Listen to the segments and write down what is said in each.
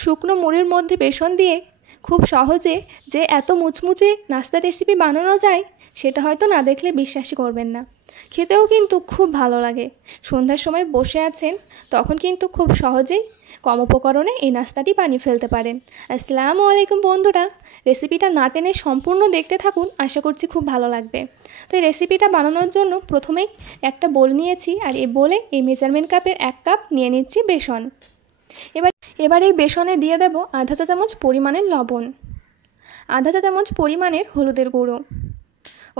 শুকনো মুড়ির মধ্যে বেসন দিয়ে খুব সহজে যে এত মুচমুচে নাস্তা রেসিপি বানানো যায় সেটা হয়তো না দেখলে বিশ্বাসই করবেন না। খেতেও কিন্তু খুব ভালো লাগে। সন্ধ্যার সময় বসে আছেন তখন কিন্তু খুব সহজেই কম উপকরণে এই নাস্তাটি বানিয়ে ফেলতে পারেন। আসসালামু আলাইকুম বন্ধুরা, রেসিপিটা না টেনে সম্পূর্ণ দেখতে থাকুন, আশা করছি খুব ভালো লাগবে। তো এই রেসিপিটা বানানোর জন্য প্রথমেই একটা বোল নিয়েছি, আর এই বোলে এই মেজারমেন্ট কাপের 1 কাপ নিয়ে নিচ্ছি বেসন। এবার এই বেসনে দিয়ে দেব আধা চা চামচ পরিমাণের লবণ, আধা চা চামচ পরিমাণের হলুদের গুঁড়ো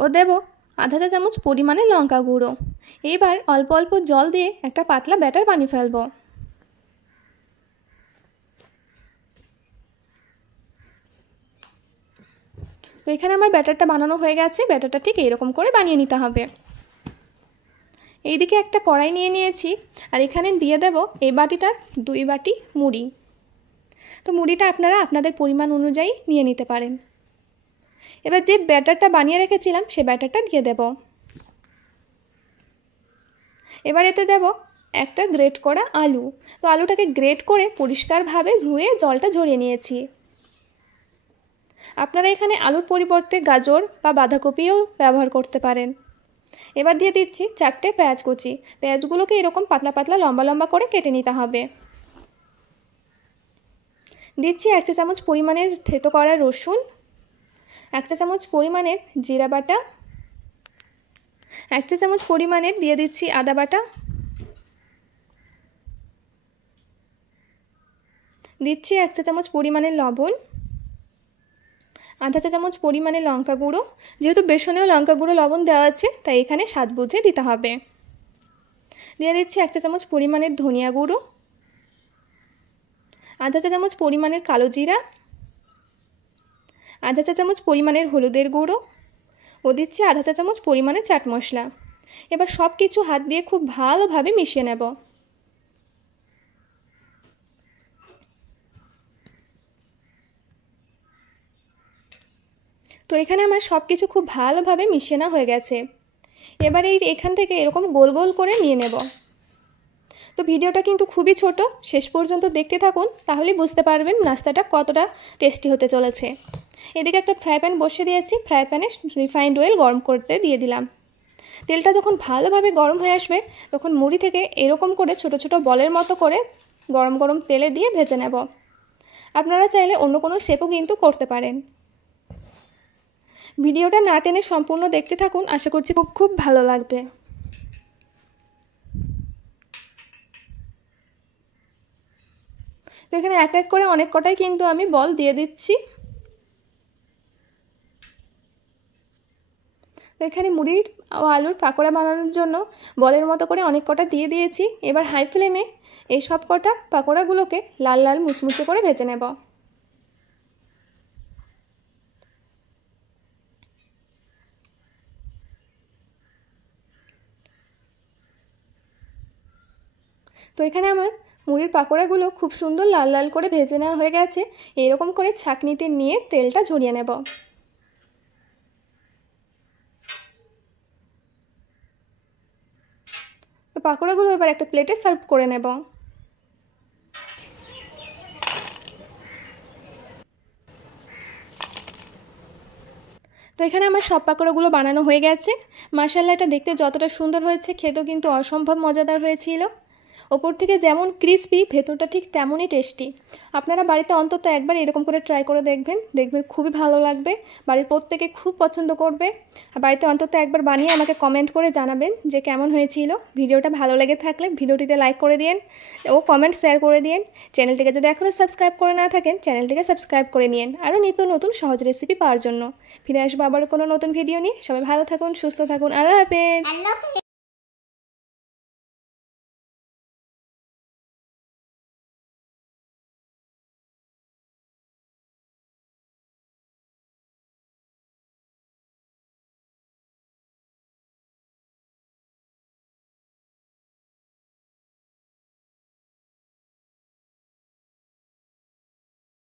ও দেব আধা চা চামচ পরিমাণের লঙ্কা গুঁড়ো। এবার অল্প অল্প জল দিয়ে একটা পাতলা ব্যাটার বানিয়ে ফেলব। তো এখানে আমার ব্যাটারটা বানানো হয়ে গেছে। ব্যাটারটা ঠিক এরকম করে বানিয়ে নিতে হবে। এইদিকে একটা কড়াই নিয়ে নিয়েছি, আর এখানে দিয়ে দেব এই বাটিটার 2 বাটি মুড়ি। তো মুড়িটা আপনারা আপনাদের পরিমাণ অনুযায়ী নিয়ে নিতে পারেন। এবার যে ব্যাটারটা বানিয়ে রেখেছিলাম সেই ব্যাটারটা দিয়ে দেব। এবার এতে দেব একটা গ্রেট করা আলু। তো আলুটাকে গ্রেট করে পরিষ্কারভাবে ধুয়ে জলটা ঝরিয়ে নিয়েছি। আপনারা এখানে আলুর পরিবর্তে গাজর বা বাঁধাকপিও ব্যবহার করতে পারেন। এবার দিয়ে দিচ্ছি 4টে পেঁয়াজ কুচি। পেঁয়াজগুলোকে এরকম পাতলা পাতলা লম্বা লম্বা করে কেটে নিতে হবে। দিচ্ছি 1 চা চামচ পরিমাণের থেতো করা রসুন, 1 চা চামচ পরিমাণের জিরা বাটা, 1 চা চামচ পরিমাণের দিয়ে দিচ্ছি আদা বাটা, দিচ্ছি 1 চা চামচ পরিমাণের লবণ, আধা চা চামচ পরিমাণের লঙ্কা গুঁড়ো। যেহেতু বেসনেও লঙ্কা গুঁড়ো লবণ দেওয়া আছে তাই এখানে স্বাদ বুঝে দিতে হবে। দিয়ে দিচ্ছি 1 চা চামচ পরিমাণের ধনিয়া গুঁড়ো, আধা চা চামচ পরিমাণের কালো জিরা, আধা চা চামচ পরিমাণের হলুদের গুঁড়ো ও দিচ্ছি আধা চা চামচ পরিমাণের চাট মশলা। এবার সব কিছু হাত দিয়ে খুব ভালোভাবে মিশিয়ে নেব। তো এখানে আমার সব কিছু খুব ভালোভাবে মিশিয়ে নেওয়া হয়ে গেছে। এবার এখান থেকে এরকম গোল গোল করে নিয়ে নেব। তো ভিডিওটা কিন্তু খুবই ছোট, শেষ পর্যন্ত দেখতে থাকুন, তাহলেই বুঝতে পারবেন নাস্তাটা কতটা টেস্টি হতে চলেছে। এদিকে একটা ফ্রাই প্যান বসিয়ে দিয়েছি। ফ্রাই প্যানে রিফাইন্ড অয়েল গরম করতে দিয়ে দিলাম। তেলটা যখন ভালোভাবে গরম হয়ে আসবে তখন মুড়ি থেকে এরকম করে ছোট ছোট বলের মতো করে গরম গরম তেলে দিয়ে ভেজে নেব। আপনারা চাইলে অন্য কোনো শেপও কিন্তু করতে পারেন। ভিডিওটা না টেনে সম্পূর্ণ দেখতে থাকুন, আশা করছি খুব ভালো লাগবে। তো এখানে এক এক করে অনেক কটাই কিন্তু আমি বল দিয়ে দিচ্ছি। তো এখানে মুড়ির ও আলুর পাকোড়া বানানোর জন্য বলের মতো করে অনেক কটা দিয়ে দিয়েছি। এবার হাই ফ্লেমে এই সব কটা পাকোড়াগুলোকে লাল লাল মুচমুচে করে ভেজে নেব। তো এখানে আমার মুড়ির পাকোড়াগুলো খুব সুন্দর লাল লাল করে ভেজে নেওয়া হয়ে গেছে। এরকম করে ছাঁকনিতে নিয়ে তেলটা ঝরিয়ে নেব। তো পাকোড়াগুলো এবার একটা প্লেটে সার্ভ করে নেব। তো এখানে আমার সব পাকোড়াগুলো বানানো হয়ে গেছে। মাশাআল্লাহ, এটা দেখতে যতটা সুন্দর হয়েছে খেতেও কিন্তু অসম্ভব মজাদার হয়েছিল। ওপর থেকে যেমন ক্রিসপি, ভেতরটা ঠিক তেমনই টেস্টি। আপনারা বাড়িতে অন্তত একবার এরকম করে ট্রাই করে দেখবেন, খুবই ভালো লাগবে। বাড়ির প্রত্যেকে খুব পছন্দ করবে। আর বাড়িতে অন্তত একবার বানিয়ে আমাকে কমেন্ট করে জানাবেন যে কেমন হয়েছিল। ভিডিওটা ভালো লেগে থাকলে ভিডিওটিতে লাইক করে দিন ও কমেন্ট শেয়ার করে দিন। চ্যানেলটিকে যদি এখনও সাবস্ক্রাইব করে না থাকেন চ্যানেলটিকে সাবস্ক্রাইব করে নিন আরও নিত্য নতুন সহজ রেসিপি পাওয়ার জন্য। ফিরে আসবো আবার কোনো নতুন ভিডিও নিয়ে। সবাই ভালো থাকুন, সুস্থ থাকুন। আল্লাহ হাফেজ।